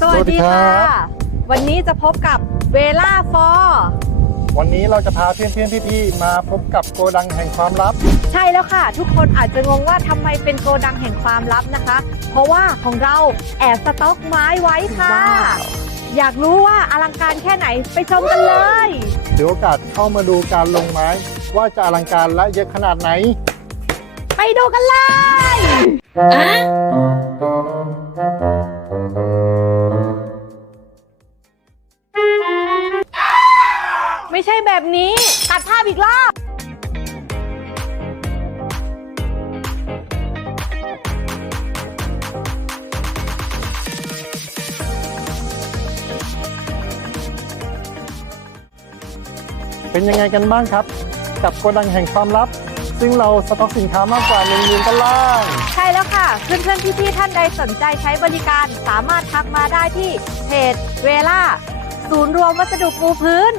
สวัสดีสวัสดีครัค่ะบวันนี้จะพบกับเวล่าฟอร์วันนี้เราจะพาเพื่อนๆพี่ๆมาพบกับโกดังแห่งความลับ ใช่แล้วค่ะ ทุกคนอาจจะงงว่าทำไมเป็นโกดังแห่งความลับนะคะ เพราะว่าของเราแอบสต็อกไม้ไว้ค่ะ ว้าว อยากรู้ว่าอลังการแค่ไหนไปชมกันเลย ถือโอกาสเข้ามาดูการลงไม้ ว่าจะอลังการและเยอะขนาดไหน ไปดูกันเลย ไม่ใช่แบบนี้ ตัดภาพอีกรอบ เป็นยังไงกันบ้างครับ กับโกดังแห่งความลับ ซึ่งเราสต็อกสินค้ามากกว่า1นึ่งหมื่นตาราง ใช่แล้วค่ะ เพื่อนๆพี่ๆท่านใดสนใจใช้บริการสามารถทักมาได้ที่เพจเวล่าศูนย์รวมวัสดุปูพื้น